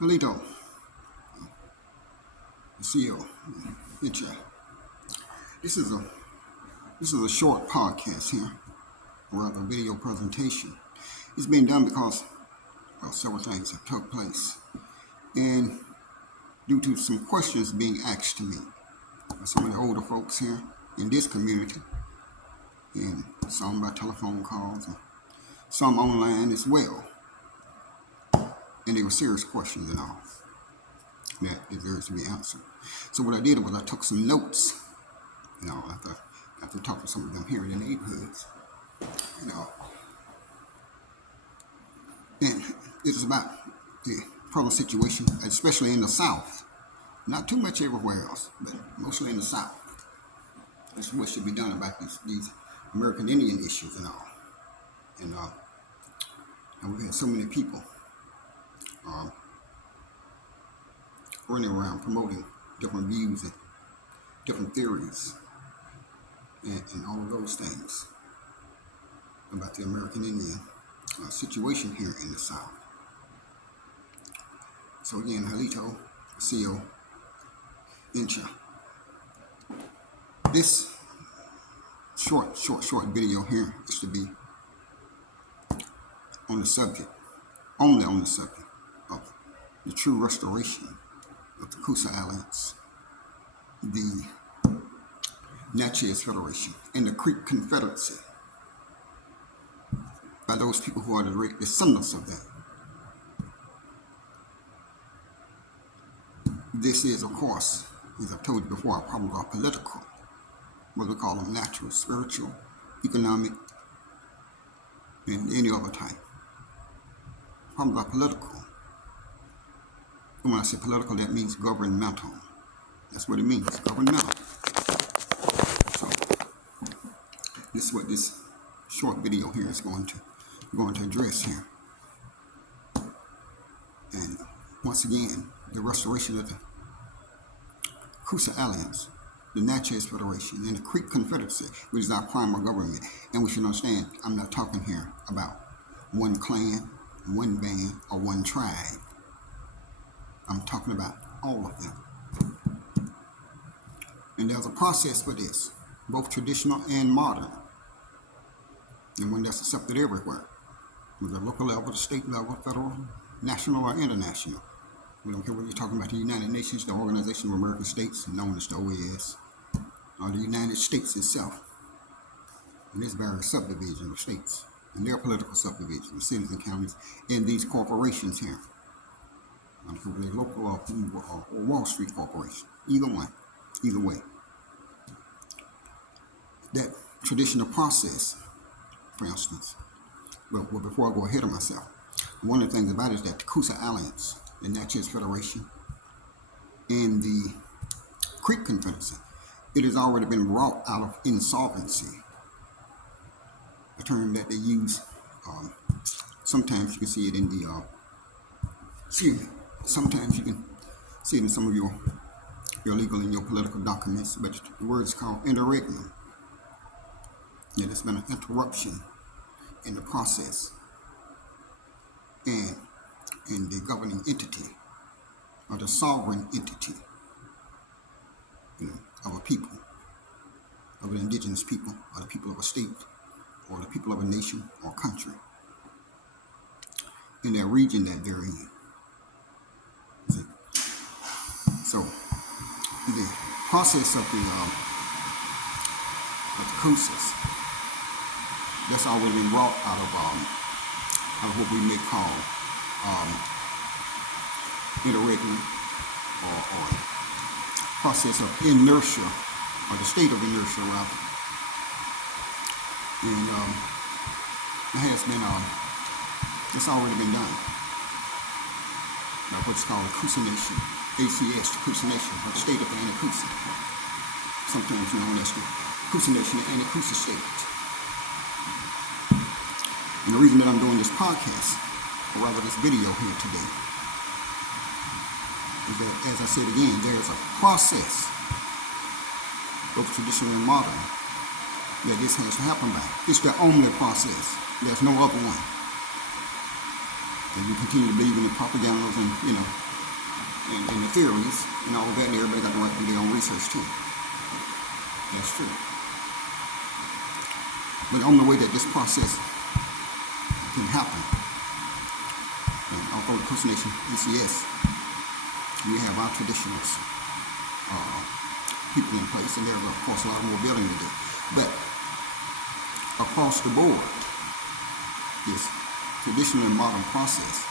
Alito, the CEO, Natchez. This is a this is a short podcast here, or rather a video presentation. It's being done because several things have took place, and due to some questions being asked to me by some of the older folks here in this community, and some by telephone calls, and some online as well. And they were serious questions and all that deserves to be answered. So what I did was I took some notes, after talking to some of them here in the neighborhoods, you know, and it is about the problem situation, especially in the South. Not too much everywhere else, but mostly in the South. This is what should be done about these American Indian issues and all. And we've had so many people running around promoting different views and different theories and all of those things about the American Indian situation here in the South. So again, Halito, CEO, Natchez. This short video here is to be on the subject, only on the subject of the true restoration of the Coosa Alliance, the Natchez Federation, and the Creek Confederacy by those people who are the descendants of that. This is, of course, as I've told you before, our problems are political, what we call them natural, spiritual, economic, and any other type. Problems are political. And when I say political, that means governmental. That's what it means, governmental. So, this is what this short video here is going to address here. And once again, the restoration of the Coosa Alliance, the Natchez Federation, and the Creek Confederacy, which is our primary government. And we should understand, I'm not talking here about one clan, one band, or one tribe. I'm talking about all of them. And there's a process for this, both traditional and modern, and one that's accepted everywhere, with the local level, the state level, federal, national, or international. We don't care whether you're talking about the United Nations, the Organization of American States, known as the OAS, or the United States itself. And there's various subdivisions of states, and their political subdivisions, cities and counties, and these corporations here. I don't care whether they're local or Wall Street corporation. Either one, either way. That traditional process, for instance, well, before I go ahead of myself, one of the things about it is that the Coosa Alliance, the Natchez Federation, and the Creek Confederacy, it has already been brought out of insolvency. A term that they use, sometimes you can see it in the, sometimes you can see it in some of your legal and your political documents, but the word is called interregnum. Yeah, there's been an interruption in the process and in the governing entity or the sovereign entity, of a people, of an indigenous people, or the people of a state, or the people of a nation or country, in that region that they're in. So the process of the Cousas, that's already been brought out of what we may call interregnum or process of inertia, or the state of inertia rather. And it has been, it's already been done by what's called the Coosa Nation, ACS, the Coosa Nation, or the state of Anacoosa, sometimes known as the Coosa Nation and Anacoosa State. And the reason that I'm doing this podcast, or rather this video here today, is that, as I said again, there's a process, both traditional and modern, that this has to happen by. It's the only process. There's no other one. And you continue to believe in the propagandas and, and the theories and all of that, and everybody got the right to do their own research too. That's true. But the only way that this process can happen, and although the Coosa Nation ECS, we have our traditionals, people in place, and there's of course a lot more building to do. But across the board, this traditional and modern process,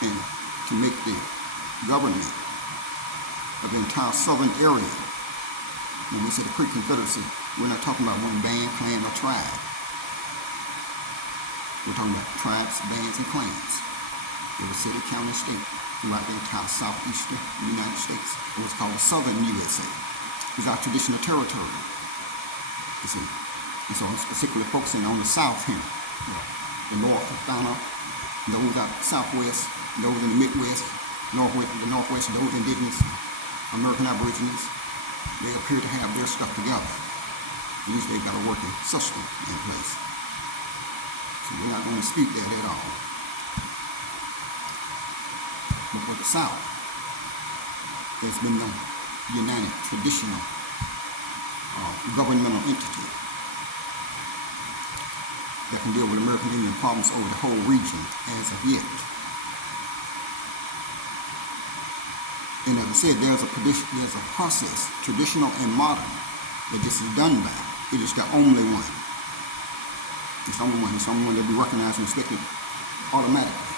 and to make the government of the entire southern area, when we say the Creek Confederacy, we're not talking about one band, clan, or tribe. We're talking about tribes, bands, and clans. Every city, county, and state throughout the entire southeastern United States, or what's called the southern USA, is our traditional territory. You see, and so I'm specifically focusing on the south here, the north, those out southwest, those in the Midwest, the Northwest, those indigenous American Aborigines. They appear to have their stuff together. Usually they've got a working system in place. So we're not going to dispute that at all. But for the South, there's been no united traditional governmental entity that can deal with American Indian problems over the whole region as of yet. And as I said, there's a process, traditional and modern, that this is done by. It is the only one. It's the only one. It's the only one that we recognize and respect automatically.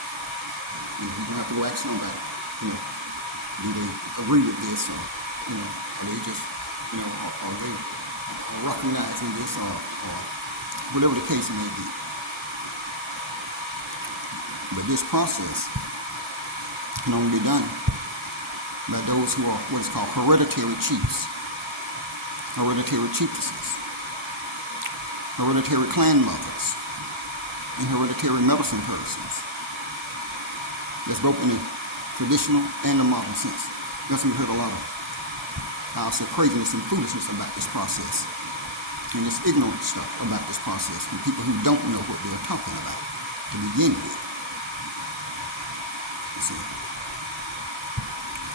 You don't have to go ask nobody. Do they agree with this, or are they just, are they recognizing this, or whatever the case may be. But this process can only be done by those who are what is called hereditary chiefs, hereditary chiefesses, hereditary clan mothers, and hereditary medicine persons. That's both in the traditional and the modern sense. That's when we heard a lot of, I'll say, craziness and foolishness about this process, and this ignorant stuff about this process from people who don't know what they're talking about to begin with. You see.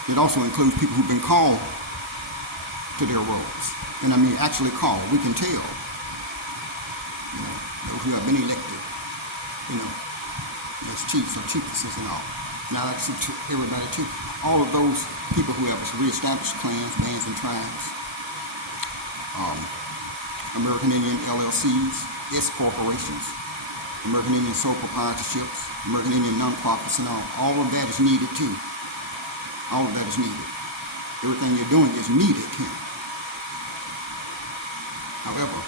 It also includes people who've been called to their roles. And I mean actually called. We can tell. Those who have been elected, as chiefs or chiefesses and all. Now I see everybody too. All of those people who have reestablished clans, bands, and tribes, American Indian LLCs, S corporations, American Indian sole proprietorships, American Indian nonprofits and all of that is needed too. All of that is needed. Everything you're doing is needed here. However,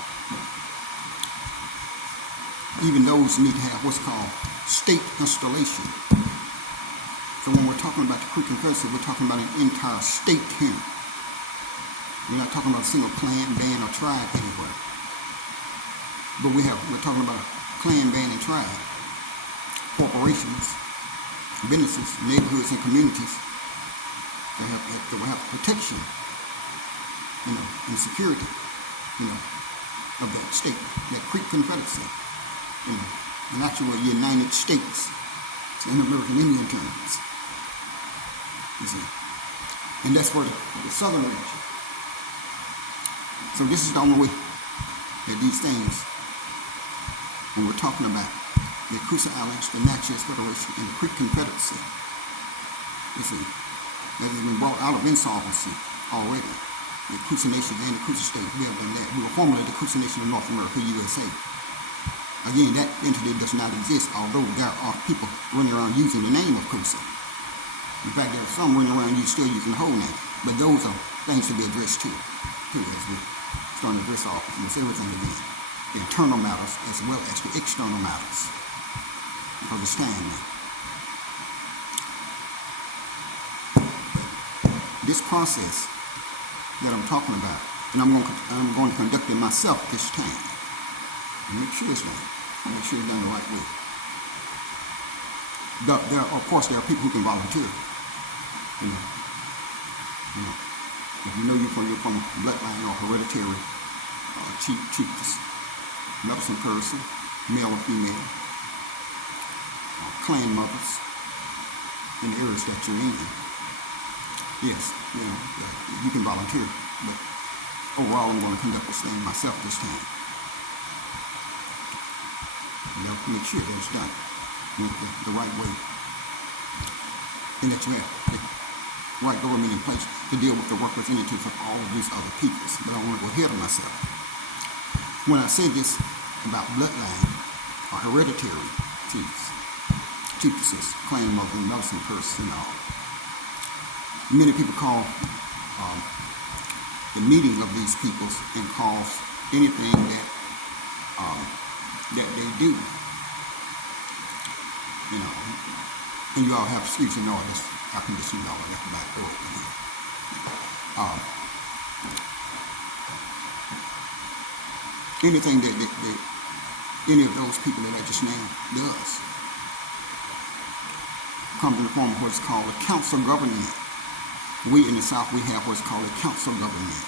even those need to have what's called state installation. So when we're talking about the Creek Confederacy, we're talking about an entire state here. We're not talking about a single clan, band, or tribe anywhere. But we're talking about a clan, band, and tribe, corporations, businesses, neighborhoods, and communities that will have protection, and security, of that state, that Creek Confederacy, an actual United States in American Indian terms. You see, and that's for the southern region. So this is the only way that these things, when we're talking about the Coosa Alliance, the Natchez Federation, and the Creek Confederacy, you see, that has been brought out of insolvency already. The Coosa Nation and the Coosa State, we have done that. We were formerly the Coosa Nation of North America, USA. Again, that entity does not exist, although there are people running around using the name of Coosa. In fact, there are some running around still using the whole name. But those are things to be addressed too, as we start to address almost everything again. The internal matters as well as the external matters. Because it's time now. This process that I'm talking about, and I'm going to conduct it myself this time. And make sure it's done. Make sure it's done the right way. Of course, there are people who can volunteer. If you know you're from a bloodline or hereditary chiefess, medicine person, male or female, clan mothers, in the areas that you're in. Yes, you can volunteer, but overall I'm going to conduct this thing myself this time. Make sure that it's done the right way, and that you have the right government in place to deal with the representatives of all of these other peoples. But I want to go ahead of myself. When I say this about bloodline or hereditary chiefs, chiefesses, clan mother, medicine person, and all, many people call the meeting of these peoples and cause anything that they do, and you all have excuse and all this air conditioning all at the back door over here. Anything that any of those people that I just named does comes in the form of what's called a council government. We in the South, we have what's called a council government.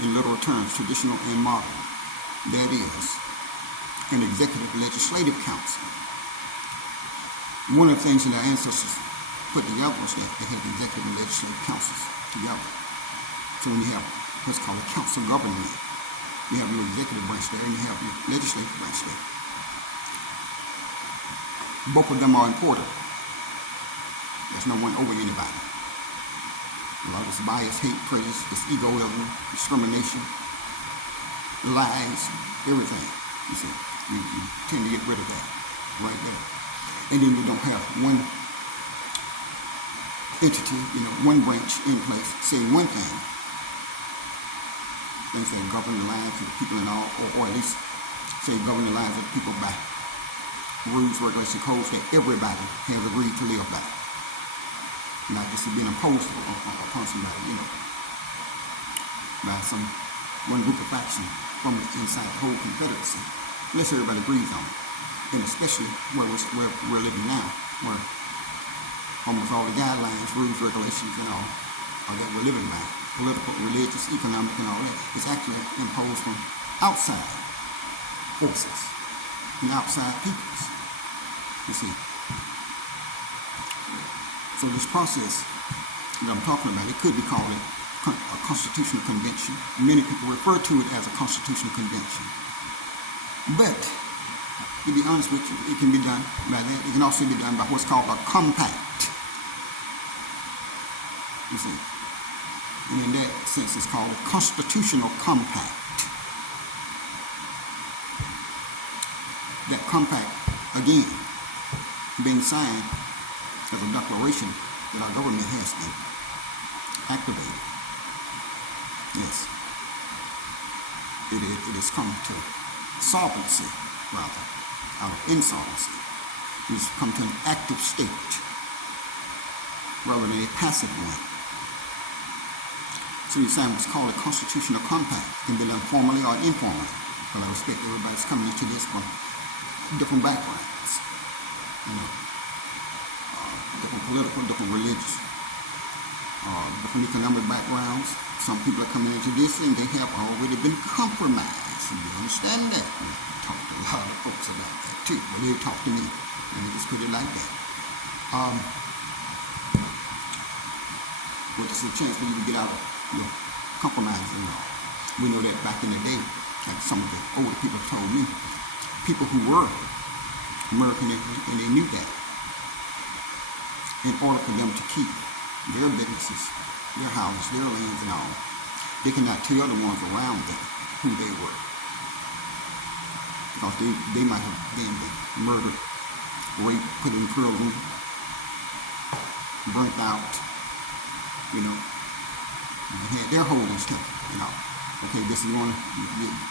In literal terms, traditional and modern. That is an executive legislative council. One of the things that our ancestors put together was that they had executive and legislative councils together. So when you have what's called a council government, you have your executive branch there and you have your legislative branch there. Both of them are important. There's no one over anybody. A lot of this bias, hate, prejudice, this egoism, discrimination, lies, everything. You see, you tend to get rid of that right there. And then you don't have one entity, one branch in place saying one thing. Things that govern the lives of the people and all, or at least say govern the lives of the people by rules, regulations, codes that everybody has agreed to live by. Not just being imposed upon somebody, by one group of faction from inside the whole Confederacy, unless everybody agrees on it. And especially where we're living now, where almost all the guidelines, rules, regulations, and all that we're living by, political, religious, economic, and all that, is actually imposed from outside forces and outside peoples, you see. So this process that I'm talking about, it could be called a constitutional convention. Many people refer to it as a constitutional convention. But, to be honest with you, it can be done by that. It can also be done by what's called a compact. You see. And in that sense, it's called a constitutional compact. That compact, again, being signed as a declaration that our government has been activated. Yes. It has come to solvency, rather, out of insolvency. It has come to an active state rather than a passive one. So you're saying what's called a constitutional compact can be done formally or informally. But I respect everybody's coming into this from different backgrounds. Different political, different religious, different economic backgrounds. Some people are coming into this and they have already been compromised. You understand that? I talk to a lot of folks about that too. But they talk to me. Let me just put it like that. But it's a chance for you to get out of compromising and all. We know that back in the day, like some of the older people told me, people who were American and they knew that. In order for them to keep their businesses, their houses, their lands and all, they cannot tell the ones around them who they were. Because they might have been murdered, raped, put in prison, burnt out, and had their holdings taken, Okay, this is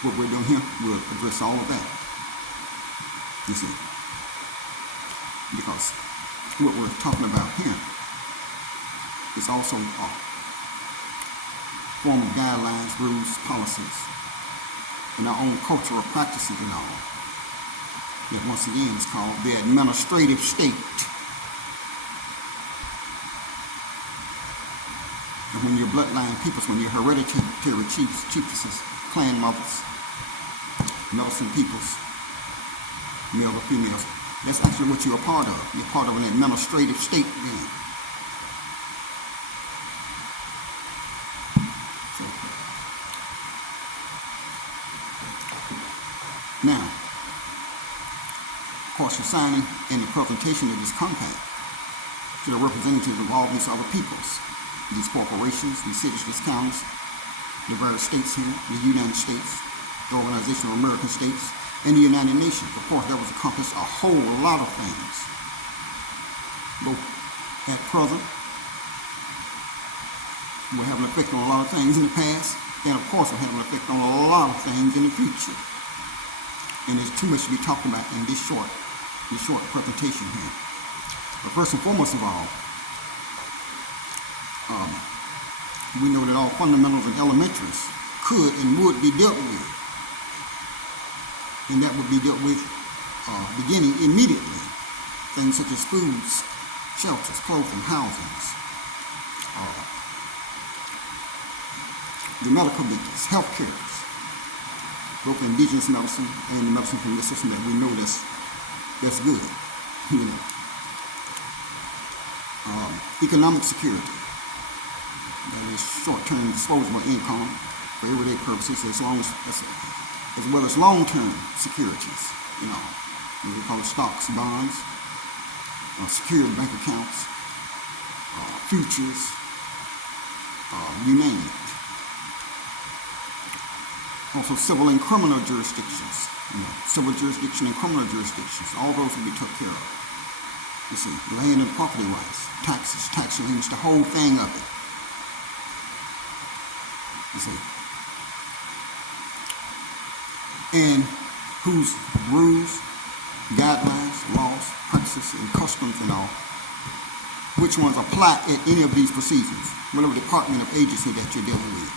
what we're doing here, we'll address all of that. You see. Because what we're talking about here is also a form of guidelines, rules, policies, and our own cultural practices and all. That once again is called the administrative state. And when your bloodline peoples, when your hereditary chiefs, chiefesses, clan mothers, medicine peoples, male or females, That's actually what you're a part of. You're part of an administrative state then. So, now, of course, the signing and the presentation of this compact to the representatives of all these other peoples, these corporations, these cities, these counties, the various states here, the United States, the Organization of American States, and the United Nations. Of course, that was accomplished a whole lot of things. Both at present, will have an effect on a lot of things in the past, and of course will have an effect on a lot of things in the future. And there's too much to be talked about in this short presentation here. But first and foremost of all, we know that all fundamentals and elementaries could and would be dealt with. And that would be dealt with beginning immediately. Things such as foods, shelters, clothing, housings, the medical business, health care, both indigenous medicine and the medicine from the system that we know that's good. You know. Economic security. That is short-term disposable income for everyday purposes, as well as long-term securities. You know, we call it stocks, bonds, secured bank accounts, futures, you name it. Also, civil and criminal jurisdictions. You know, civil jurisdiction and criminal jurisdictions. All those will be took care of. You see, land and property rights, taxes, tax liens, the whole thing of it. You see. And whose rules, guidelines, laws, practices, and customs and all, which ones apply at any of these proceedings, whatever department of agency that you're dealing with.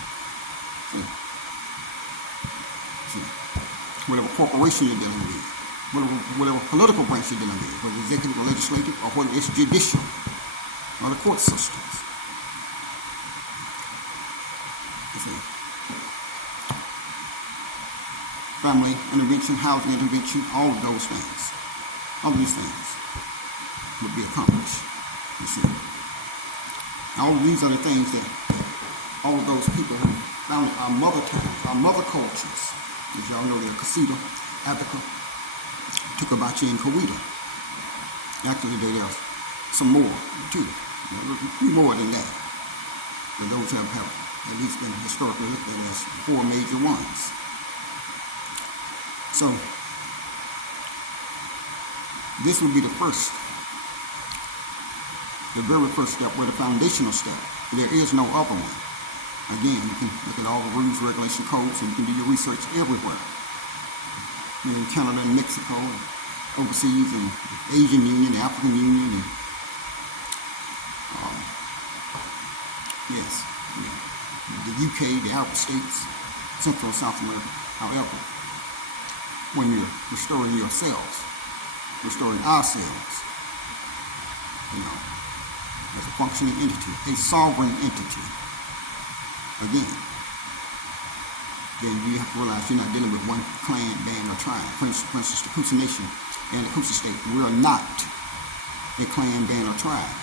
See. Whatever corporation you're dealing with, whatever political branch you're dealing with, whether executive or legislative, or whether it's judicial, or the court systems. You see. Family intervention, housing intervention, all of those things, all of these things would be accomplished. You see. All of these are the things that all of those people who founded our mother towns, our mother cultures, as y'all know, they're Coosa, Attica, Tukabachi, and Coweta. Actually, there are some more, too. More than that. But those have at least been historically looked at as four major ones. So, this would be the very first step, or the foundational step. There is no other one. Again, you can look at all the rules, regulation codes, and you can do your research everywhere. You're in Canada and Mexico, and overseas, and the Asian Union, the African Union, and yes, the UK, the Arab states, Central and South America. However, when you're restoring yourselves, restoring ourselves, you know, as a functioning entity, a sovereign entity, again, then you have to realize you're not dealing with one clan, band, or tribe. For instance, the Coosa Nation and the Coosa State, we are not a clan, band, or tribe.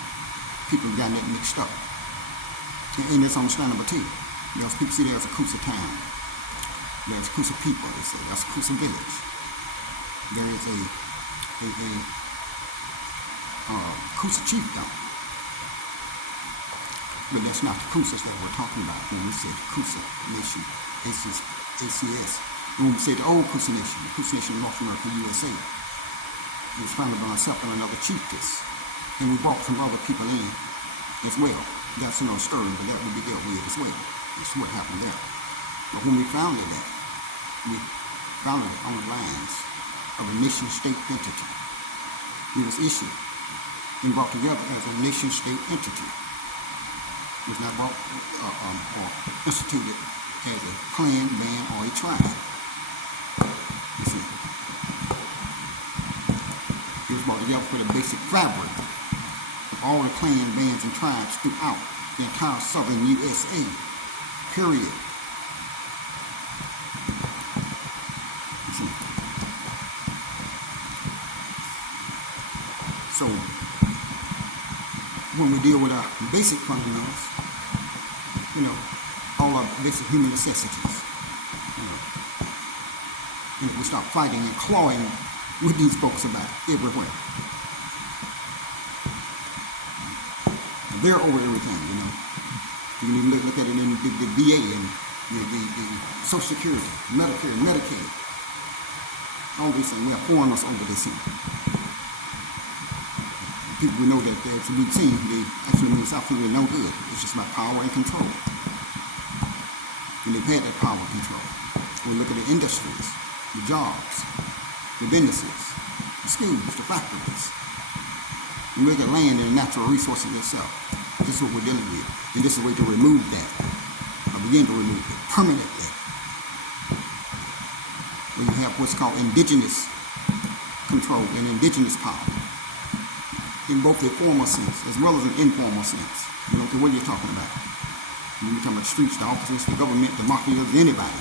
People have gotten that mixed up. And it's understandable too. Because people see there's a Coosa town. There's Coosa people, they say. That's a Coosa village. There is a Coosa chiefdom. But that's not the Cousas that we're talking about when we say the Coosa Nation, ACS. And when we say the old Coosa Nation, the Coosa Nation of North America, USA, it was founded by myself and another chiefess. And we brought some other people in as well. That's another story, but that would be dealt with as well. That's what happened there. But when we founded that, we founded it on the lines of a nation-state entity. It was issued and brought together as a nation-state entity. It was not brought or instituted as a clan, band, or a tribe. You see, it was brought together for the basic fabric of all the clan, bands, and tribes throughout the entire southern USA. Period. You see. So when we deal with our basic fundamentals, all our basic human necessities, and if we start fighting and clawing with these folks about everywhere, they're over everything. You can even look at it in the VA and the Social Security, Medicare, Medicaid. All these things, we have foreigners over this here. People we know that it's a routine, they actually mean it's absolutely no good. It's just about power and control. And they've had that power and control. We look at the industries, the jobs, the businesses, the schools, the factories. And we look at land and the natural resources itself. This is what we're dealing with. And this is a way to remove that, or begin to remove it permanently. When you have what's called indigenous control and indigenous power, in both a formal sense as well as an informal sense. You don't care what you're talking about. When you're talking about streets, the offices, the government, the mafias, anybody.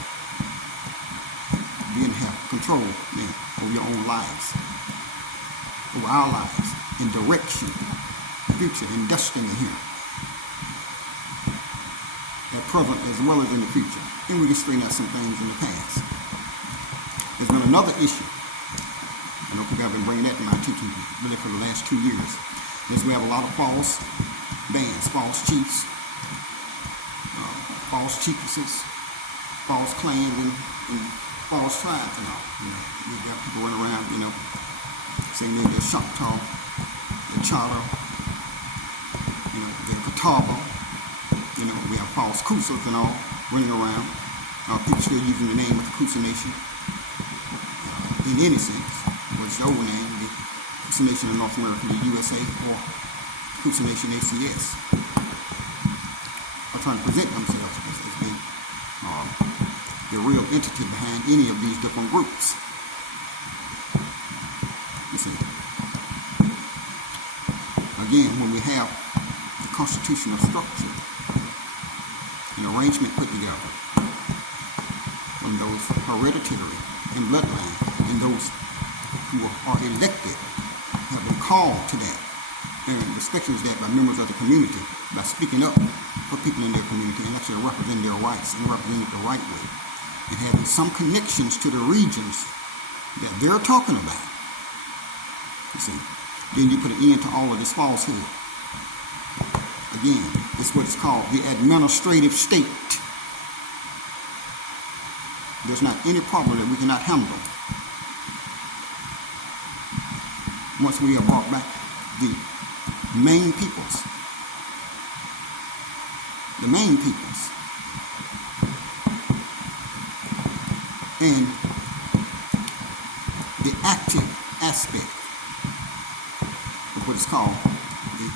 You begin to have control now over your own lives, over our lives, in direction, future, and destiny here. At present as well as in the future. And we can straighten out some things in the past. There's been another issue. I know people have been bringing that to my attention really for the last 2 years. Is we have a lot of false bands, false chiefs, false chiefesses, false clans, and false tribes and all. You got people running around, saying they're Choctaw, they're Charter, they're Catawba. We have false Cousas and all running around. People still using the name of the Coosa Nation in any sense. What's the old name, the Coosa Nation of North America, the USA, or Coosa Nation ACS, are trying to present themselves as being the real entity behind any of these different groups. You see, again, when we have the constitutional structure, an arrangement put together from those hereditary and bloodline and those who are elected have been called to that, and the expectation is that by members of the community, by speaking up for people in their community and actually representing their rights and representing it the right way, and having some connections to the regions that they're talking about. You see, then you put an end to all of this falsehood. Again, it's what is called the administrative state. There's not any problem that we cannot handle once we have brought back the main peoples. The main peoples. And the active aspect of what is called the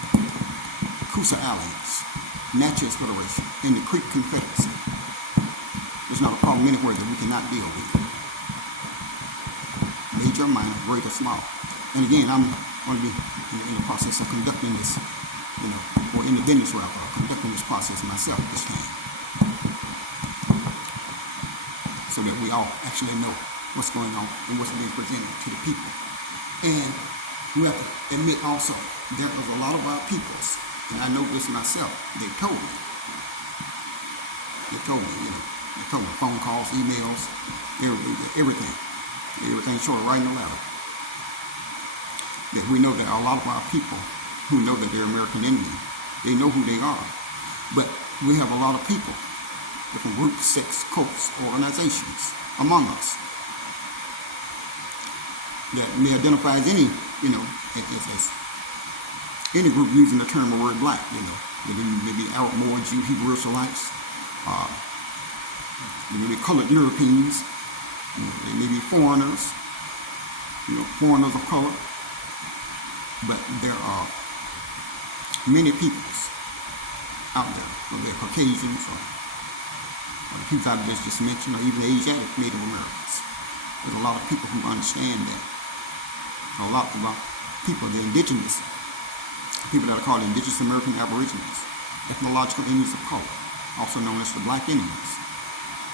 Coosa Alliance, Natchez Federation, and the Creek Confederacy. There's not a problem anywhere that we cannot deal with. Major, minor, great, or small. And again, I'm going to be in the process of conducting this, or in the business route, conducting this process myself this time, so that we all actually know what's going on and what's being presented to the people. And we have to admit also, there is a lot of our peoples, and I know this myself, they've told me, phone calls, emails, everything short of writing a letter, that we know that a lot of our people who know that they're American Indian, they know who they are. But we have a lot of people, different groups, sects, cults, organizations among us that may identify as any, as any group using the term or word black, maybe Arab, Moor, Jew, Hebrew, Israelites, they may be colored Europeans, they may be foreigners, foreigners of color. But there are many peoples out there, whether they're Caucasians or the people I just mentioned, or even Asiatic Native Americans. There's a lot of people who understand that. A lot of people, the indigenous, people that are called indigenous American Aborigines, ethnological Indians of color, also known as the Black Indians,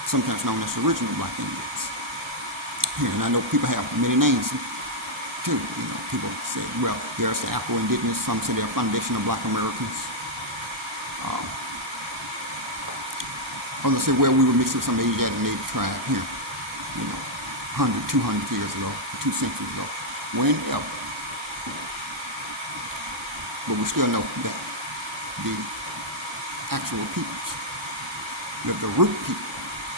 sometimes known as the original Black Indians. Here, and I know people have many names too. People say, well, there's the Afro-Indigenous. Some say they're foundation of Black Americans. Others say, well, we were mixed with some Asiatic native tribe here, 100, 200 years ago, 2 centuries ago, whenever. But we still know that the actual peoples, that the root people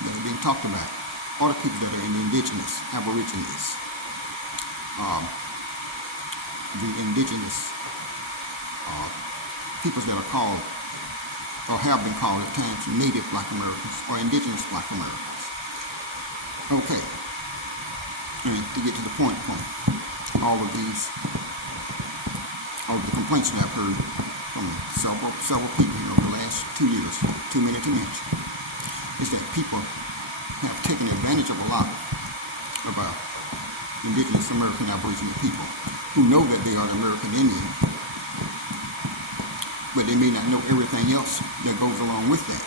that are being talked about, are the people that are in the indigenous, aborigines, the indigenous peoples that are called, or have been called at times, Native Black Americans or Indigenous Black Americans. Okay, and to get to the point on all of the complaints that I've heard from several people the last 2 years, too many to mention, is that people have taken advantage of a lot of our Indigenous American Aboriginal people who know that they are the American Indian, but they may not know everything else that goes along with that.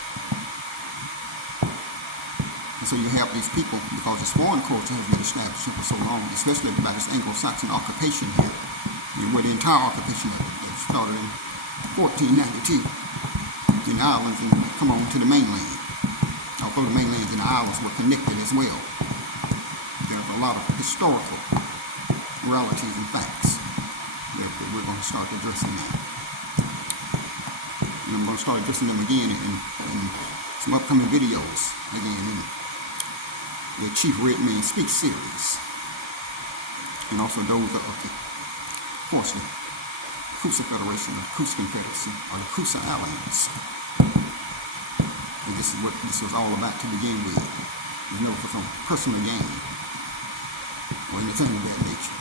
And so you have these people, because this foreign culture has been established for so long, especially by this Anglo-Saxon occupation here, where the entire occupation that started in 1492 in the islands and come on to the mainland. Although the mainlands and the islands were connected as well, there's a lot of historical realities and facts that we're going to start addressing now. And I'm going to start addressing them again in some upcoming videos, again in the Chief Red Man Speaks series, and also those of the Coosa Federation, the Coosa Confederacy, or the Coosa Alliance. And this is what this was all about to begin with. There's never for some personal gain or anything of that nature.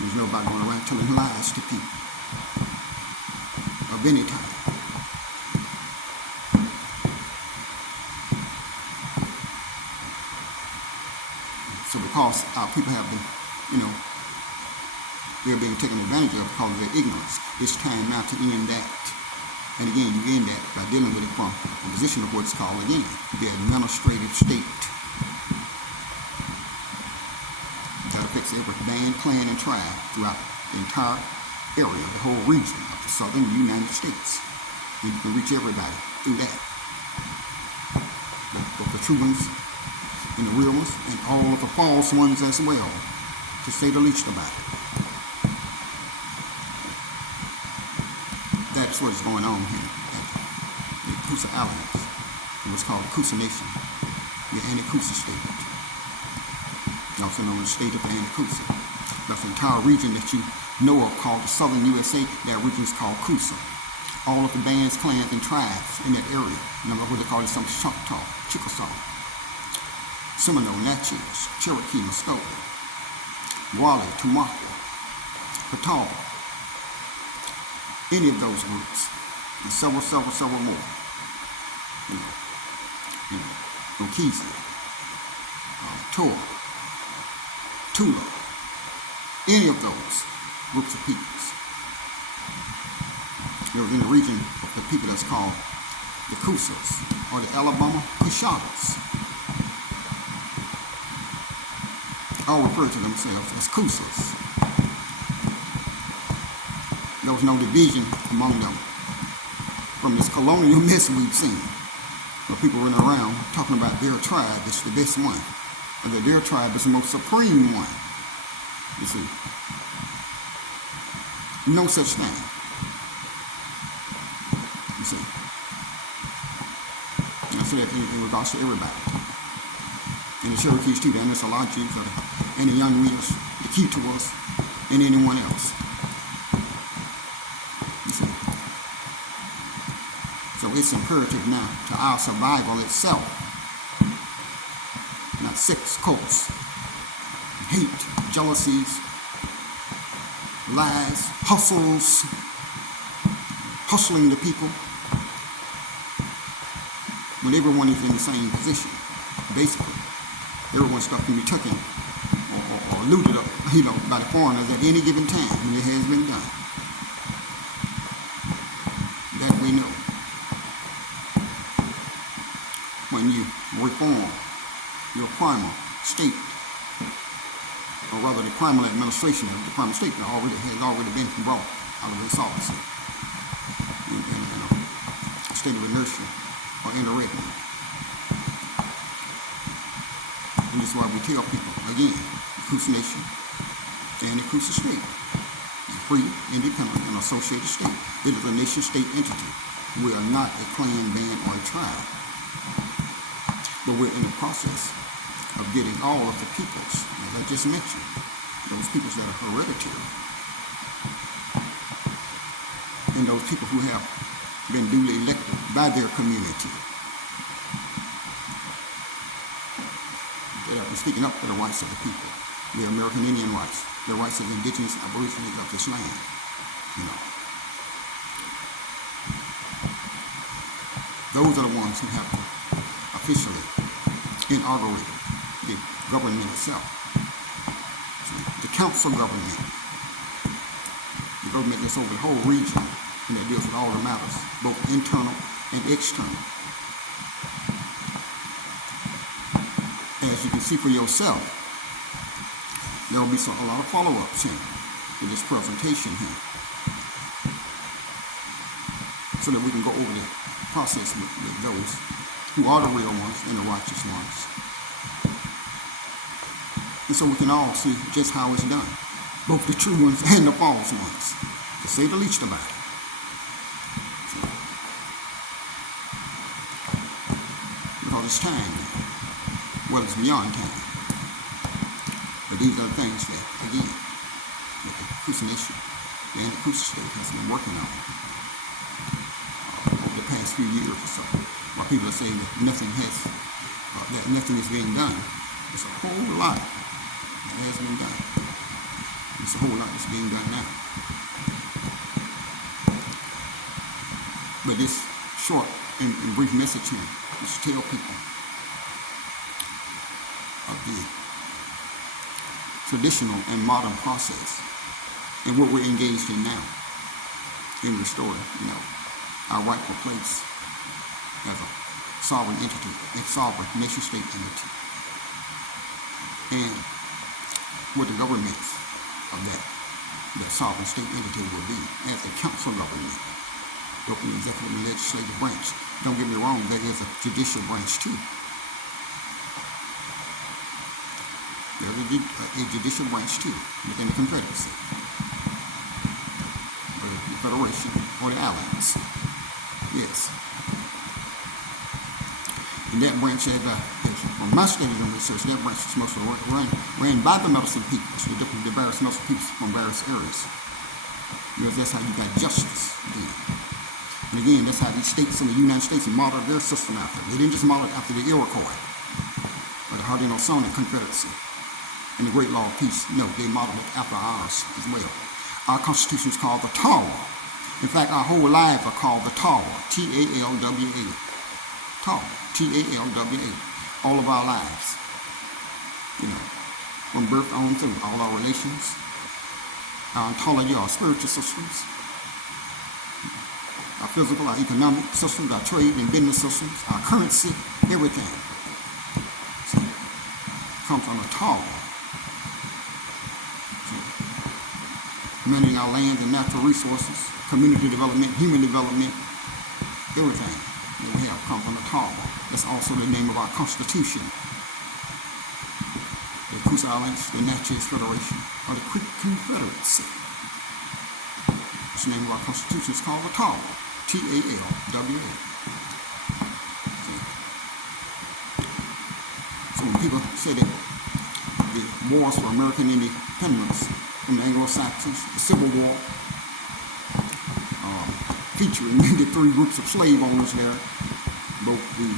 There's nobody going around telling lies to people of any type. So because our people have been, they're being taken advantage of because of their ignorance, it's time now to end that. And again, you end that by dealing with it from a position of what's called, again, the administrative state. That affects every band, clan, and tribe throughout the entire area, the whole region of the southern United States. And you can reach everybody through that. Both the true ones and the real ones, and all of the false ones as well, to say the least about it. That's what's going on here at the Coosa Alliance, what's called the Coosa Nation, the Anti-Coosa State, also known as the State of Anti-Coosa. That's the entire region that you know of called the Southern USA. That region is called Coosa. All of the bands, clans, and tribes in that area, what they call it, some Choctaw, Chickasaw, Seminole, Natchez, Cherokee, Muskogee, Wally, Tamaka, Catawba, any of those groups, and several more. Coosa, Tor, Tula, any of those groups of peoples. They're in the region of the people that's called the Cousas, or the Alabama Coushatas. All refer to themselves as Cousas. There was no division among them from this colonial mess we've seen, where people running around talking about their tribe is the best one, and that their tribe is the most supreme one. You see, no such thing. You see, and I say that in regards to everybody, and the Cherokees too, and there's a lot of Jews and the young readers, the key to us, and anyone else. So it's imperative now to our survival itself, not sex cults, hate, jealousies, lies, hustling the people, when everyone is in the same position. Basically, everyone's stuff can be taken or looted up, by the foreigners at any given time when it has been done. That we know. When you reform your primal state or rather the criminal administration of the Department of State that has already been brought out of insolvency in a state of inertia or interregnum. And this is why we tell people, again, the Coosa Nation and the Coosa State is a free, independent, and associated state. It is a nation-state entity. We are not a clan, band, or a tribe. But we're in the process of getting all of the peoples, as I just mentioned, those peoples that are hereditary, and those people who have been duly elected by their community, that are speaking up for the rights of the people, the American Indian rights, the rights of the indigenous aborigines of this land, Those are the ones who have officially inaugurated the government itself. So the council government, the government that's over the whole region and that deals with all the matters, both internal and external. As you can see for yourself, there will be a lot of follow-ups in this presentation here, so that we can go over the process with those who are the real ones and the righteous ones. And so we can all see just how it's done, both the true ones and the false ones, to say the least about it. Because it's time, well, it's beyond time. But these are the things that, again, that the Coosa Nation and the Coosa State has been working on over the past few years or so. While people are saying that nothing is being done, there's a whole lot that has been done. There's a whole lot that's being done now. But this short and brief message here is to tell people of the traditional and modern process and what we're engaged in now in restoring, our rightful place as a sovereign entity, a sovereign nation-state entity, and what the governments of that sovereign state entity will be as a council government, both the executive and legislative branch. Don't get me wrong, there is a judicial branch too. There's a judicial branch too within the Confederacy, or the Federation, or the Alliance. Yes. And that branch, from my studies and research, that branch is mostly ran by the medicine peoples, the various medicine peoples from various areas. Because that's how you got justice then. And again, that's how these states in the United States modeled their system after. They didn't just model it after the Iroquois, or the Haudenosaunee Confederacy, and the Great Law of Peace. No, they modeled it after ours as well. Our Constitution is called the Tawa. In fact, our whole lives are called the Tawa, T-A-L-W-A. Tawa, T-A-L-W-A. All of our lives, from birth on through, all our relations, our ontology, our spiritual systems, our physical, our economic systems, our trade and business systems, our currency, everything comes from the Tawa. Managing our lands and natural resources, community development, human development, everything that we have come from the Tawa. That's also the name of our Constitution. The Coosa Alliance, the Natchez Federation, or the Confederacy. It's the name of our Constitution. It's called the Tawa, T-A-L-W-A. So when people say that the wars for American independence from the Anglo-Saxons, the Civil War, featuring the three groups of slave owners there, both the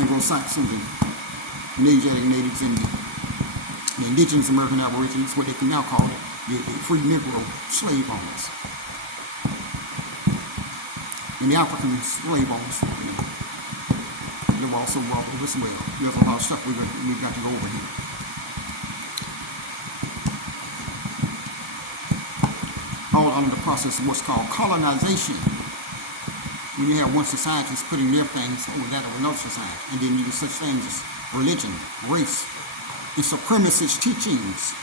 Anglo-Saxons and Asiatic natives and the indigenous American aborigines, what they can now call it, the free Negro slave owners. And the African slave owners, they were also brought over as well. There's a lot of stuff we've got to go over here. All under the process of what's called colonization. When you have one society that's putting their things over that of another society, and then you do such things as religion, race, and supremacist teachings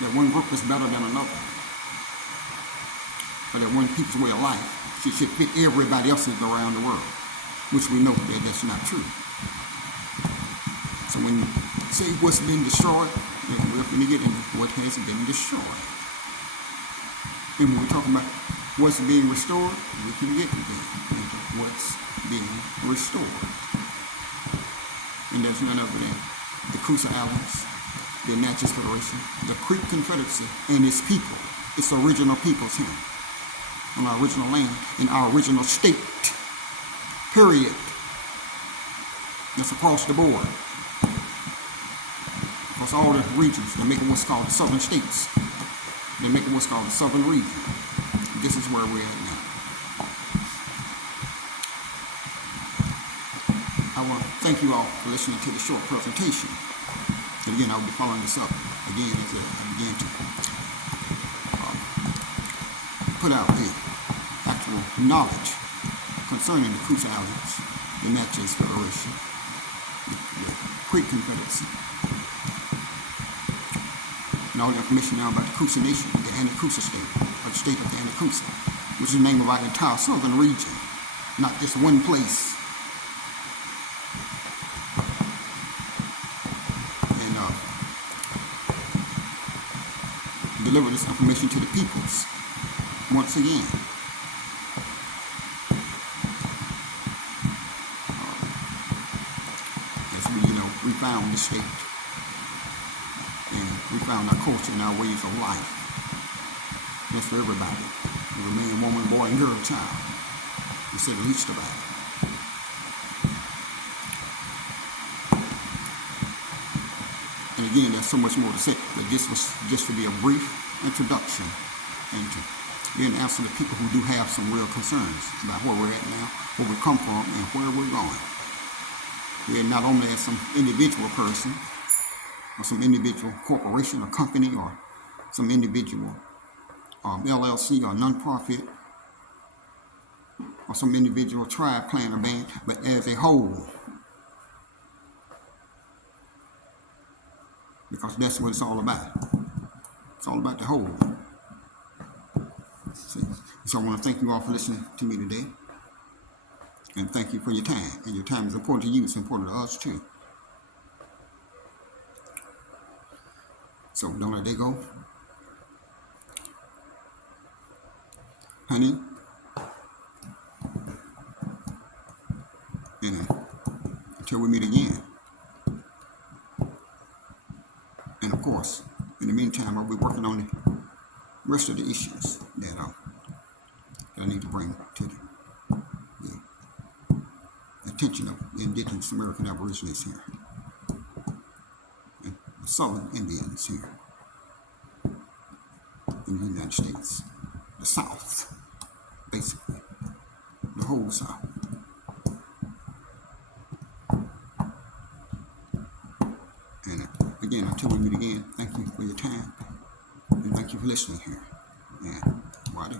that one group is better than another, or that one people's way of life should fit everybody else's around the world, which we know that that's not true. So when you say what's been destroyed, we're going to get into what has been destroyed. And when we're talking about what's being restored, we can get into what's being restored. And there's none other than the Coosa Islands, the Natchez Federation, the Creek Confederacy, and its people, its original peoples here, on our original land, in our original state, period. That's across the board. Across all the regions, they're making what's called the southern states. They're making what's called the southern region. This is where we're at now. I want to thank you all for listening to the short presentation. And again, I'll be following this up again as I begin to put out the actual knowledge concerning the Coosa Islands, the Natchez Federation, the Creek Confederacy, and all the information now about the Coosa Nation, the Coosa State, or the state of the Coosa, which is the name of our entire southern region, not just one place. Deliver this information to the peoples once again. As we found the state, and we found our culture and our ways of life. That's for everybody, every man, woman, boy, and girl, child, to say the least about it. And again, there's so much more to say, but this was just to be a brief introduction and to be an answer to people who do have some real concerns about where we're at now, where we come from, and where we're going. We're not only as some individual person, or some individual corporation or company, or some individual LLC or nonprofit, or some individual tribe, clan, or band, but as a whole. Because that's what it's all about. It's all about the whole. See? So I want to thank you all for listening to me today. And thank you for your time. And your time is important to you. It's important to us too. So don't let that go. Honey. And until we meet again. And of course, in the meantime, I'll be working on the rest of the issues that I need to bring to the attention of the indigenous American Aborigines here, and the Southern Indians here in the United States, the South, basically, the whole South. And again, until we meet again, thank you for your time, and thank you for listening here. And Wadi.